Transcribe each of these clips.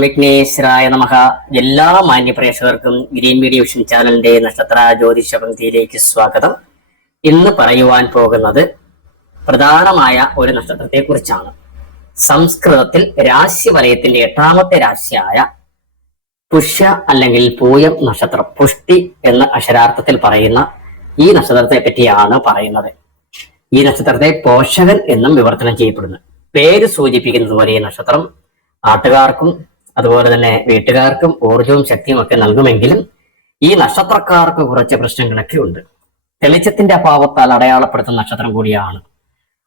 വിഘ്നേശ്വരായ നമഹ എല്ലാ മാന്യപ്രേക്ഷകർക്കും green media vision ചാനലിന്റെ നക്ഷത്ര ജ്യോതിഷ പങ്ക്തിയിലേക്ക് സ്വാഗതം. ഇന്ന് പറയുവാൻ പോകുന്നത് പ്രധാനമായ ഒരു നക്ഷത്രത്തെ കുറിച്ചാണ് സംസ്കൃതത്തിൽ രാശി വലയത്തിന്റെ എട്ടാമത്തെ രാശിയായ പുഷ്യ അല്ലെങ്കിൽ പൂയം നക്ഷത്രം പുഷ്ടി എന്ന അക്ഷരാർത്ഥത്തിൽ പറയുന്ന ഈ നക്ഷത്രത്തെ പറ്റിയാണ് പറയുന്നത്. ഈ നക്ഷത്രത്തെ പോഷകൻ എന്നും വിവർത്തനം ചെയ്യപ്പെടുന്നു. പേര് സൂചിപ്പിക്കുന്നത് പോലെ ഈ നക്ഷത്രം നാട്ടുകാർക്കും അതുപോലെ തന്നെ വീട്ടുകാർക്കും ഊർജവും ശക്തിയും ഒക്കെ നൽകുമെങ്കിലും ഈ നക്ഷത്രക്കാർക്ക് കുറച്ച് പ്രശ്നങ്ങളൊക്കെ ഉണ്ട്. തെളിച്ചത്തിന്റെ അഭാവത്താൽ അടയാളപ്പെടുത്തുന്ന നക്ഷത്രം കൂടിയാണ്.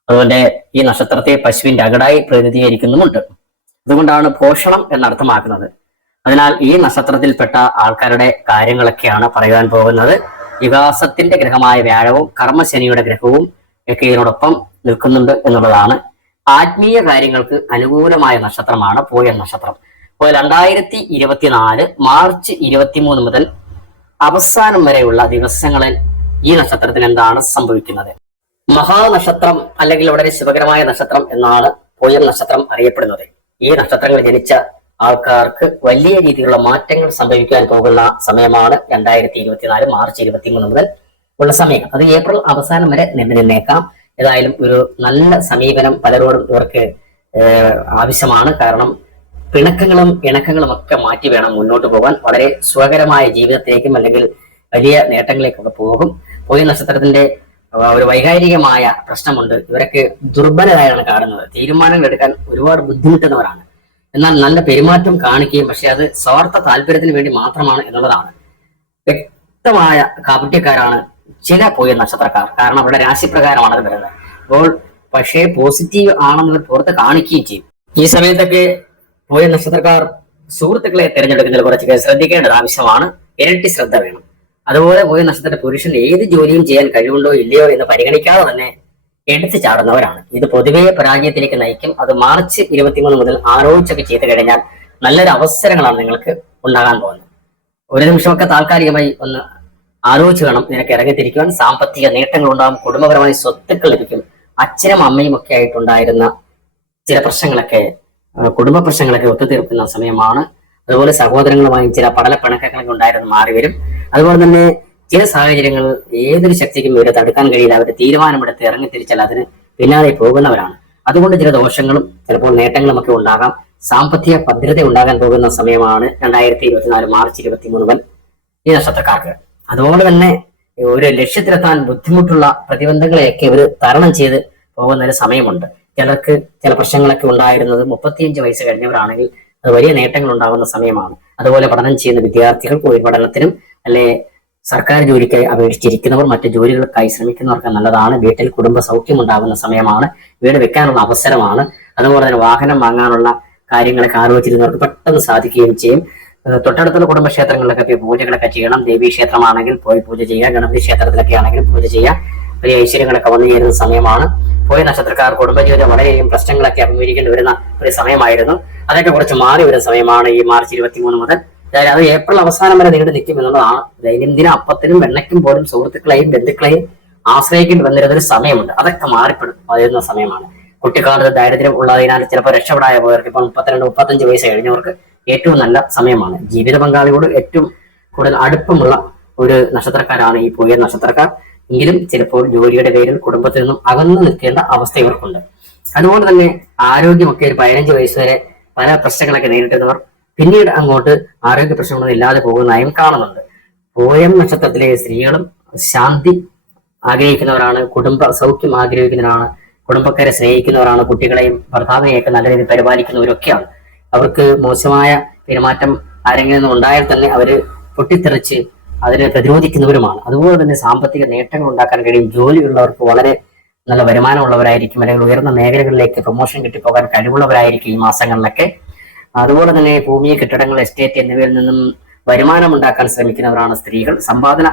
അതുകൊണ്ട് ഈ നക്ഷത്രത്തെ പശുവിന്റെ അകടായി പ്രതിനിധീകരിക്കുന്നുമുണ്ട്. അതുകൊണ്ടാണ് പോഷണം എന്നർത്ഥമാക്കുന്നത്. അതിനാൽ ഈ നക്ഷത്രത്തിൽപ്പെട്ട ആൾക്കാരുടെ കാര്യങ്ങളൊക്കെയാണ് പറയാൻ പോകുന്നത്. വികാസത്തിന്റെ ഗ്രഹമായ വ്യാഴവും കർമ്മശനിയുടെ ഗ്രഹവും ഒക്കെ ഇതിനോടൊപ്പം നിൽക്കുന്നുണ്ട് എന്നുള്ളതാണ്. ആത്മീയ കാര്യങ്ങൾക്ക് അനുകൂലമായ നക്ഷത്രമാണ് പോയ നക്ഷത്രം. അപ്പോൾ രണ്ടായിരത്തി ഇരുപത്തിനാല് മാർച്ച് ഇരുപത്തിമൂന്ന് മുതൽ അവസാനം വരെയുള്ള ദിവസങ്ങളിൽ ഈ നക്ഷത്രത്തിന് എന്താണ് സംഭവിക്കുന്നത്? മഹാനക്ഷത്രം അല്ലെങ്കിൽ വളരെ ശുഭകരമായ നക്ഷത്രം എന്നാണ് പൂയം നക്ഷത്രം അറിയപ്പെടുന്നത്. ഈ നക്ഷത്രങ്ങൾ ജനിച്ച ആൾക്കാർക്ക് വലിയ രീതിയിലുള്ള മാറ്റങ്ങൾ സംഭവിക്കാൻ പോകുന്ന സമയമാണ് രണ്ടായിരത്തി ഇരുപത്തിനാല് മാർച്ച് ഇരുപത്തിമൂന്ന് മുതൽ ഉള്ള സമയം. അത് ഏപ്രിൽ അവസാനം വരെ നിന്ന് നിന്നേക്കാം. ഏതായാലും ഒരു നല്ല സമീപനം പലരോടും ഇവർക്ക് ആവശ്യമാണ്. കാരണം പിണക്കങ്ങളും ഇണക്കങ്ങളും ഒക്കെ മാറ്റി വേണം മുന്നോട്ട് പോകാൻ. വളരെ സുഖകരമായ ജീവിതത്തിലേക്കും അല്ലെങ്കിൽ വലിയ നേട്ടങ്ങളിലേക്കൊക്കെ പോകും. പോയ നക്ഷത്രത്തിന്റെ ഒരു വൈകാരികമായ പ്രശ്നമുണ്ട്. ഇവരൊക്കെ ദുർബലരായാണ് കാണുന്നത്. തീരുമാനങ്ങൾ എടുക്കാൻ ഒരുപാട് ബുദ്ധിമുട്ടുന്നവരാണ്. എന്നാൽ നല്ല പെരുമാറ്റം കാണിക്കുകയും പക്ഷെ അത് സ്വാർത്ഥ താല്പര്യത്തിന് വേണ്ടി മാത്രമാണ് എന്നുള്ളതാണ്. വ്യക്തമായ കാപട്യക്കാരാണ് ചില പോയ നക്ഷത്രക്കാർ. കാരണം അവരുടെ രാശിപ്രകാരമാണ് അത് വരുന്നത്. അപ്പോൾ പക്ഷേ പോസിറ്റീവ് ആണെന്ന് പുറത്ത് കാണിക്കുകയും ചെയ്യും. ഈ സമയത്തൊക്കെ പോയ നക്ഷത്രക്കാർ സുഹൃത്തുക്കളെ തിരഞ്ഞെടുക്കുന്നതിൽ കുറച്ചൊക്കെ ശ്രദ്ധിക്കേണ്ടത് ആവശ്യമാണ്. ഇരട്ടി ശ്രദ്ധ വേണം. അതുപോലെ പോയ നക്ഷത്ര പുരുഷൻ ഏത് ജോലിയും ചെയ്യാൻ കഴിവുണ്ടോ ഇല്ലയോ എന്ന് പരിഗണിക്കാതെ തന്നെ എടുത്തു ചാടുന്നവരാണ്. ഇത് പൊതുവെ പരാജയത്തിലേക്ക് നയിക്കും. അത് മാർച്ച് ഇരുപത്തിമൂന്ന് മുതൽ ആലോചിച്ചൊക്കെ ചെയ്തു കഴിഞ്ഞാൽ നല്ലൊരു അവസരങ്ങളാണ് നിങ്ങൾക്ക് ഉണ്ടാകാൻ പോകുന്നത്. ഒരു നിമിഷമൊക്കെ താൽക്കാലികമായി ഒന്ന് ആലോചിച്ച് വേണം നിനക്ക് ഇറങ്ങിത്തിരിക്കുവാൻ. സാമ്പത്തിക നേട്ടങ്ങൾ ഉണ്ടാകും കുടുംബപരമായ സ്വത്തുക്കൾ ലഭിക്കും അച്ഛനും അമ്മയും ഒക്കെ ആയിട്ടുണ്ടായിരുന്ന ചില പ്രശ്നങ്ങളൊക്കെ കുടുംബ പ്രശ്നങ്ങളൊക്കെ ഒത്തുതീർക്കുന്ന സമയമാണ്. അതുപോലെ സഹോദരങ്ങളുമായും ചില പടല പിണക്കങ്ങളൊക്കെ ഉണ്ടായിരുന്നു മാറി വരും അതുപോലെ തന്നെ ചില സാഹചര്യങ്ങൾ ഏതൊരു ശക്തിക്കും ഇവരെ തടുക്കാൻ കഴിയില്ല. അവർ തീരുമാനമെടുത്ത് ഇറങ്ങിത്തിരിച്ചാൽ അതിന് പിന്നാലെ പോകുന്നവരാണ്. അതുകൊണ്ട് ചില ദോഷങ്ങളും ചിലപ്പോൾ നേട്ടങ്ങളും ഒക്കെ ഉണ്ടാകാം. സാമ്പത്തിക ഭദ്രത ഉണ്ടാകാൻ പോകുന്ന സമയമാണ് രണ്ടായിരത്തി ഇരുപത്തിനാല് മാർച്ച് ഇരുപത്തി മൂന്ന് മുതൽ ഈ നക്ഷത്രക്കാർക്ക്. അതുപോലെ തന്നെ ഒരു ലക്ഷ്യത്തിലെത്താൻ ബുദ്ധിമുട്ടുള്ള പ്രതിബന്ധങ്ങളെയൊക്കെ ഇവർ തരണം ചെയ്ത് പോകുന്ന ഒരു സമയമുണ്ട്. ചിലർക്ക് ചില പ്രശ്നങ്ങളൊക്കെ ഉണ്ടായിരുന്നത് മുപ്പത്തിയഞ്ച് വയസ്സ് കഴിഞ്ഞവരാണെങ്കിൽ അത് വലിയ നേട്ടങ്ങൾ ഉണ്ടാകുന്ന സമയമാണ്. അതുപോലെ പഠനം ചെയ്യുന്ന വിദ്യാർത്ഥികൾ കോവിഡ് പഠനത്തിനും അല്ലെ സർക്കാർ ജോലിക്കായി അപേക്ഷിച്ചിരിക്കുന്നവർ മറ്റു ജോലികൾക്കായി ശ്രമിക്കുന്നവർക്ക് നല്ലതാണ്. വീട്ടിൽ കുടുംബ സൗഖ്യം ഉണ്ടാകുന്ന സമയമാണ്. വീട് വെക്കാനുള്ള അവസരമാണ്. അതുപോലെ തന്നെ വാഹനം വാങ്ങാനുള്ള കാര്യങ്ങളൊക്കെ ആലോചിച്ചിരുന്നവർക്ക് പെട്ടെന്ന് സാധിക്കുകയും ചെയ്യും. തൊട്ടടുത്തുള്ള കുടുംബക്ഷേത്രങ്ങളിലൊക്കെ പോയി പൂജകളൊക്കെ ചെയ്യണം. ദേവീ ക്ഷേത്രമാണെങ്കിൽ പോയി പൂജ ചെയ്യുക ഗണപതി ക്ഷേത്രത്തിലൊക്കെ ആണെങ്കിൽ പൂജ ചെയ്യുക. വലിയ ഐശ്വര്യങ്ങളൊക്കെ വന്നു ചേരുന്ന സമയമാണ്. പോയ നക്ഷത്രക്കാർ കുടുംബജീവിതം വളരെയധികം പ്രശ്നങ്ങളൊക്കെ അഭിമുഖീകരിക്കേണ്ടി വരുന്ന ഒരു സമയമായിരുന്നു. അതൊക്കെ കുറച്ച് മാറി വരുന്ന സമയമാണ് ഈ മാർച്ച് ഇരുപത്തിമൂന്ന് മുതൽ. അതായത് അത് ഏപ്രിൽ അവസാനം വരെ നീണ്ടു നിൽക്കും എന്നുള്ളതാണ്. ദൈനംദിന അപ്പത്തിനും വെണ്ണയ്ക്കും പോലും സുഹൃത്തുക്കളെയും ബന്ധുക്കളെയും ആശ്രയിക്കേണ്ടി വന്നിരുന്ന ഒരു സമയമുണ്ട്. അതൊക്കെ മാറിപ്പെടും. വരുന്ന സമയമാണ്. കുട്ടിക്കാലത്ത് ദാരിദ്ര്യം ഉള്ളതിനാൽ ചിലപ്പോൾ രക്ഷപ്പെടായ പോയവർക്ക് ഇപ്പൊ മുപ്പത്തിരണ്ട് മുപ്പത്തഞ്ച് വയസ്സ് കഴിഞ്ഞവർക്ക് ഏറ്റവും നല്ല സമയമാണ്. ജീവിത പങ്കാളിയോട് ഏറ്റവും കൂടുതൽ അടുപ്പമുള്ള ഒരു നക്ഷത്രക്കാരാണ് ഈ പോയ നക്ഷത്രക്കാർ. എങ്കിലും ചിലപ്പോൾ ജോലിയുടെ പേരിൽ കുടുംബത്തിൽ നിന്നും അകന്നു നിൽക്കേണ്ട അവസ്ഥ ഇവർക്കുണ്ട്. അതുകൊണ്ട് തന്നെ ആരോഗ്യമൊക്കെ ഒരു പതിനഞ്ച് വയസ്സ് വരെ പല പ്രശ്നങ്ങളൊക്കെ നേരിട്ടുന്നവർ പിന്നീട് അങ്ങോട്ട് ആരോഗ്യ പ്രശ്നങ്ങളൊന്നും ഇല്ലാതെ പോകുന്നതായും കാണുന്നുണ്ട്. പോയം നക്ഷത്രത്തിലെ സ്ത്രീകളും ശാന്തി ആഗ്രഹിക്കുന്നവരാണ് കുടുംബ സൗഖ്യം ആഗ്രഹിക്കുന്നവരാണ് കുടുംബക്കാരെ സ്നേഹിക്കുന്നവരാണ് കുട്ടികളെയും ഭർത്താവിനെയൊക്കെ നല്ല രീതിയിൽ പരിപാലിക്കുന്നവരൊക്കെയാണ്. അവർക്ക് മോശമായ പെരുമാറ്റം ആരെങ്കിലും ഉണ്ടായാൽ തന്നെ അവർ പൊട്ടിത്തെറിച്ച് അതിനെ പ്രതിരോധിക്കുന്നവരുമാണ്. അതുപോലെ തന്നെ സാമ്പത്തിക നേട്ടങ്ങൾ ഉണ്ടാക്കാൻ കഴിയും. ജോലിയുള്ളവർക്ക് വളരെ നല്ല വരുമാനമുള്ളവരായിരിക്കും. അല്ലെങ്കിൽ ഉയർന്ന മേഖലകളിലേക്ക് പ്രൊമോഷൻ കിട്ടിപ്പോകാൻ കഴിവുള്ളവരായിരിക്കും ഈ മാസങ്ങളിലൊക്കെ. അതുപോലെ തന്നെ ഭൂമി കെട്ടിടങ്ങൾ എസ്റ്റേറ്റ് എന്നിവയിൽ നിന്നും വരുമാനം ഉണ്ടാക്കാൻ ശ്രമിക്കുന്നവരാണ് സ്ത്രീകൾ. സമ്പാദന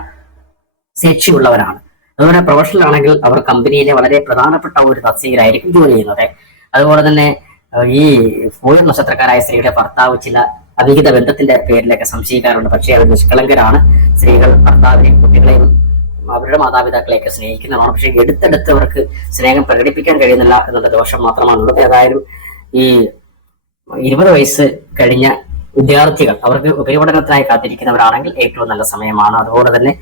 ശേഷിയുള്ളവരാണ്. അതുപോലെ പ്രൊഫഷണൽ ആണെങ്കിൽ അവർ കമ്പനിയിലെ വളരെ പ്രധാനപ്പെട്ട ഒരു തസ്തികരായിരിക്കും ജോലി ചെയ്യുന്നത്. അതുപോലെ തന്നെ ഈ പൂയ നക്ഷത്രക്കാരായ സ്ത്രീയുടെ ഭർത്താവ് ചില അവിഹിത ബന്ധത്തിന്റെ പേരിലൊക്കെ സംശയിക്കാറുണ്ട്. പക്ഷേ അവർ നിഷ്കളങ്കരാണ്. സ്ത്രീകൾ ഭർത്താവിനെയും കുട്ടികളെയും അവരുടെ മാതാപിതാക്കളെയൊക്കെ സ്നേഹിക്കുന്നതാണ്. പക്ഷെ എടുത്തെടുത്ത് അവർക്ക് സ്നേഹം പ്രകടിപ്പിക്കാൻ കഴിയുന്നില്ല എന്നുള്ള ദോഷം മാത്രമാണുള്ളത്. ഏതായാലും ഈ ഇരുപത് വയസ്സ് കഴിഞ്ഞ വിദ്യാർത്ഥികൾ അവർക്ക് ഉപരിപഠനത്തിനായി കാത്തിരിക്കുന്നവരാണെങ്കിൽ ഏറ്റവും നല്ല സമയമാണ്. അതുപോലെ തന്നെ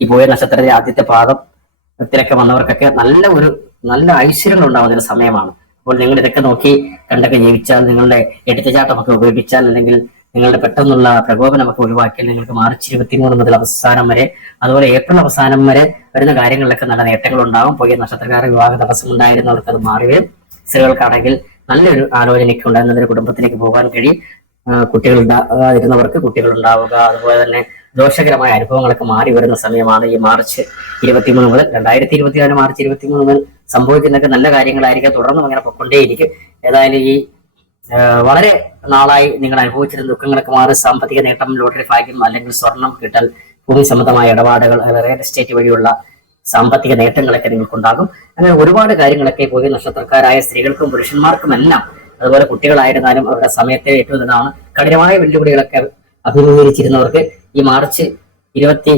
ഈ പോയ നക്ഷത്രത്തിന്റെ ആദ്യത്തെ പാദം ത്തിലൊക്കെ വന്നവർക്കൊക്കെ നല്ല ഒരു നല്ല ഐശ്വര്യങ്ങൾ ഉണ്ടാകുന്ന സമയമാണ്. അപ്പോൾ നിങ്ങൾ ഇതൊക്കെ നോക്കി കണ്ടൊക്കെ ജീവിച്ചാൽ നിങ്ങളുടെ എടുത്തുചാട്ടമൊക്കെ ഉപയോഗിച്ചാൽ അല്ലെങ്കിൽ നിങ്ങളുടെ പെട്ടെന്നുള്ള പ്രകോപനമൊക്കെ ഒഴിവാക്കിയാൽ നിങ്ങൾക്ക് മാർച്ച് ഇരുപത്തിമൂന്ന് മുതൽ അവസാനം വരെ അതുപോലെ ഏപ്രിൽ അവസാനം വരെ വരുന്ന കാര്യങ്ങളിലൊക്കെ നല്ല നേട്ടങ്ങൾ ഉണ്ടാകും പോയ നക്ഷത്രകാര വിവാഹ തടസ്സം ഉണ്ടായിരുന്നവർക്ക് അത് മാറി വരും. സ്ത്രീകൾക്കാണെങ്കിൽ നല്ലൊരു ആലോചനയ്ക്ക് ഉണ്ടായിരുന്നതിന് കുടുംബത്തിലേക്ക് പോകാൻ കഴിയും. കുട്ടികൾ ഉണ്ടാകാതിരുന്നവർക്ക് കുട്ടികൾ ഉണ്ടാവുക. അതുപോലെ തന്നെ ദോഷകരമായ അനുഭവങ്ങളൊക്കെ മാറി വരുന്ന സമയമാണ് ഈ മാർച്ച് ഇരുപത്തിമൂന്ന് മുതൽ രണ്ടായിരത്തി ഇരുപത്തിനാല് മാർച്ച് ഇരുപത്തിമൂന്ന് മുതൽ സംഭവിക്കുന്നൊക്കെ നല്ല കാര്യങ്ങളായിരിക്കും. തുടർന്നും അങ്ങനെ പൊക്കൊണ്ടേയിരിക്കും. ഏതായാലും ഈ വളരെ നാളായി നിങ്ങൾ അനുഭവിച്ചിരുന്ന ദുഃഖങ്ങളൊക്കെ മാറി സാമ്പത്തിക നേട്ടം ലോട്ടറി ഭാഗ്യം അല്ലെങ്കിൽ സ്വർണം കിട്ടൽ ഭൂമി സംബന്ധമായ ഇടപാടുകൾ അല്ലെങ്കിൽ റിയൽ എസ്റ്റേറ്റ് വഴിയുള്ള സാമ്പത്തിക നേട്ടങ്ങളൊക്കെ നിങ്ങൾക്കുണ്ടാകും. അങ്ങനെ ഒരുപാട് കാര്യങ്ങളൊക്കെ പോയി നക്ഷത്രക്കാരായ സ്ത്രീകൾക്കും പുരുഷന്മാർക്കും എല്ലാം അതുപോലെ കുട്ടികളായിരുന്നാലും അവരുടെ സമയത്തെ ഏറ്റവും ഇതാണ് കഠിനമായ വെല്ലുവിളികളൊക്കെ അഭിമുഖീകരിച്ചിരുന്നവർക്ക് ഈ മാർച്ച് ഇരുപത്തി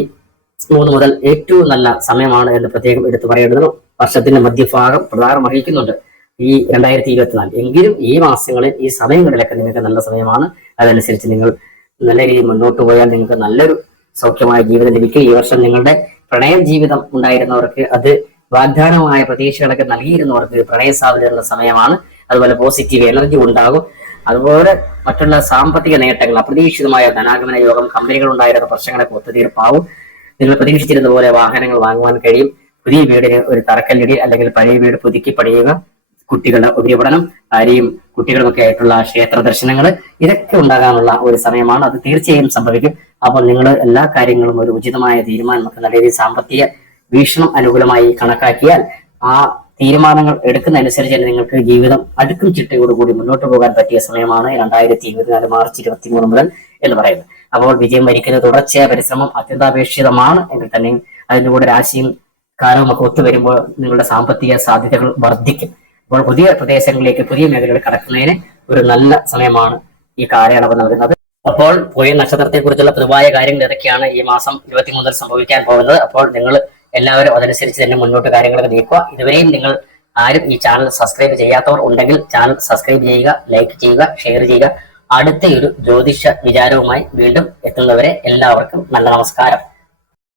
മൂന്ന് മുതൽ ഏറ്റവും നല്ല സമയമാണ് എന്ന് പ്രത്യേകം എടുത്തു പറയേണ്ടത് വർഷത്തിന്റെ മധ്യഭാഗം പ്രധാനം അറിയിക്കുന്നുണ്ട് ഈ രണ്ടായിരത്തി ഇരുപത്തിനാല് എങ്കിലും ഈ മാസങ്ങളിൽ ഈ സമയങ്ങളിലൊക്കെ നിങ്ങൾക്ക് നല്ല സമയമാണ്. അതനുസരിച്ച് നിങ്ങൾ നല്ല രീതിയിൽ മുന്നോട്ട് പോയാൽ നിങ്ങൾക്ക് നല്ലൊരു സൗഖ്യമായ ജീവിതം ലഭിക്കും. ഈ വർഷം നിങ്ങളുടെ പ്രണയ ജീവിതം ഉണ്ടായിരുന്നവർക്ക് അത് വാഗ്ദാനമായ പ്രതീക്ഷകളൊക്കെ നൽകിയിരുന്നവർക്ക് പ്രണയ സാധ്യതയുള്ള സമയമാണ്. അതുപോലെ പോസിറ്റീവ് എനർജി ഉണ്ടാകും. അതുപോലെ മറ്റുള്ള സാമ്പത്തിക നേട്ടങ്ങൾ അപ്രതീക്ഷിതമായ ധനാഗമന യോഗം കമ്പനികൾ ഉണ്ടായിരുന്ന പ്രശ്നങ്ങളൊക്കെ ഒത്തുതീർപ്പാവും. നിങ്ങൾ പ്രതീക്ഷിച്ചിരുന്ന പോലെ വാഹനങ്ങൾ വാങ്ങുവാൻ കഴിയും. പുതിയ വീടിന് ഒരു തറക്കല്ലിടി അല്ലെങ്കിൽ പഴയ വീട് പുതുക്കി പണിയുക. കുട്ടികളുടെ ഉപരിപഠനം ആരെയും കുട്ടികളുമൊക്കെ ആയിട്ടുള്ള ക്ഷേത്ര ദർശനങ്ങൾ ഇതൊക്കെ ഉണ്ടാകാനുള്ള ഒരു സമയമാണ്. അത് തീർച്ചയായും സംഭവിക്കും. അപ്പോൾ നിങ്ങൾ എല്ലാ കാര്യങ്ങളും ഒരു ഉചിതമായ തീരുമാനം നമുക്ക് നല്ല രീതിയിൽ സാമ്പത്തിക വീക്ഷണം അനുകൂലമായി കണക്കാക്കിയാൽ ആ തീരുമാനങ്ങൾ എടുക്കുന്നതനുസരിച്ച് തന്നെ നിങ്ങൾക്ക് ജീവിതം അടുക്കും ചിട്ടയോടുകൂടി മുന്നോട്ട് പോകാൻ പറ്റിയ സമയമാണ് രണ്ടായിരത്തി ഇരുപത്തിനാല് മാർച്ച് ഇരുപത്തി മൂന്ന് മുതൽ എന്ന് പറയുന്നത്. അപ്പോൾ വിജയം വരിക്കുന്ന തുടർച്ചയായ പരിശ്രമം അത്യന്താപേക്ഷിതമാണ് എങ്കിൽ തന്നെയും അതിന്റെ കൂടെ രാശിയും കാലവും ഒക്കെ ഒത്തുവരുമ്പോൾ നിങ്ങളുടെ സാമ്പത്തിക സാധ്യതകൾ വർദ്ധിക്കും. അപ്പോൾ പുതിയ പ്രദേശങ്ങളിലേക്ക് പുതിയ മേഖലകളിൽ കടക്കുന്നതിന് ഒരു നല്ല സമയമാണ് ഈ കാലയളവ് നൽകുന്നത് അപ്പോൾ പോയ നക്ഷത്രത്തെ കുറിച്ചുള്ള പൊതുവായ കാര്യങ്ങൾ ഇതൊക്കെയാണ് ഈ മാസം ഇരുപത്തി മുതൽ സംഭവിക്കാൻ പോകുന്നത്? അപ്പോൾ നിങ്ങൾ എല്ലാവരും അതനുസരിച്ച് തന്നെ മുന്നോട്ട് കാര്യങ്ങളൊക്കെ നീക്കുക. ഇതുവരെയും നിങ്ങൾ ആരും ഈ ചാനൽ സബ്സ്ക്രൈബ് ചെയ്യാത്തവർ ഉണ്ടെങ്കിൽ ചാനൽ സബ്സ്ക്രൈബ് ചെയ്യുക ലൈക്ക് ചെയ്യുക ഷെയർ ചെയ്യുക. അടുത്ത ഒരു ജ്യോതിഷ വിചാരവുമായി വീണ്ടും എത്തുന്നവരെ എല്ലാവർക്കും നല്ല നമസ്കാരം.